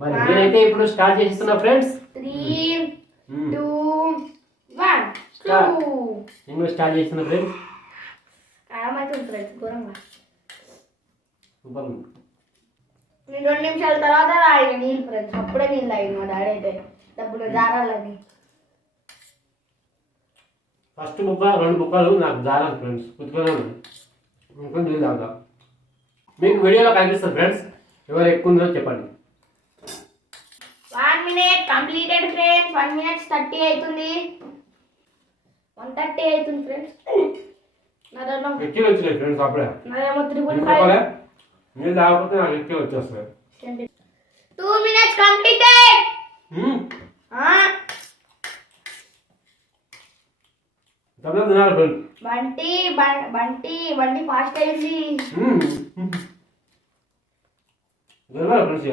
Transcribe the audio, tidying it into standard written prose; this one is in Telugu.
మరి నేనైతే ఇప్పుడు స్టార్ట్ చేస్తున్నా ఫ్రెండ్స్. 3 2 1 నేను స్టార్ట్ చేస్తున్నా ఫ్రెండ్స్. కారమైతుంది ఫ్రెండ్స్ ఘోరంగా. సూపర్. నేను 2 నిమిషాల తర్వాత తాగిన నీళ్ళు ఫ్రెండ్స్. అప్పుడే నీళ్ళు తాగిన మా డాడీ అయితే డబ్బులు జారాలని. ఫస్ట్ ముక్క 2 ముక్కలు నాకు జారాలి ఫ్రెండ్స్. కుట్టుకున్నాను ఇంకా నీళ్ళు తాగా. మీకు వీడియోలో కనిపిస్తుంది ఫ్రెండ్స్, ఎవరు ఎక్కువ ఉందో చెప్పండి. 1 minute కంప్లీటెడ్ ఫ్రెండ్స్. 1 minute 30 అవుతుంది. 130 అవుతుంది ఫ్రెండ్స్. నాదేమో ఎక్కి వచ్చినాయి ఫ్రెండ్స్ అప్పుడే. 3.5. నీళ్ళు తాగకపోతే నాకు ఎక్కి వచ్చేస్తాయి. 2 minutes కంప్లీటెడ్. డబ్బులు తినాలి ఫ్రెండ్స్. బంటి ఫాస్ట్ అయింది. తినాలి ఫ్రెండ్స్.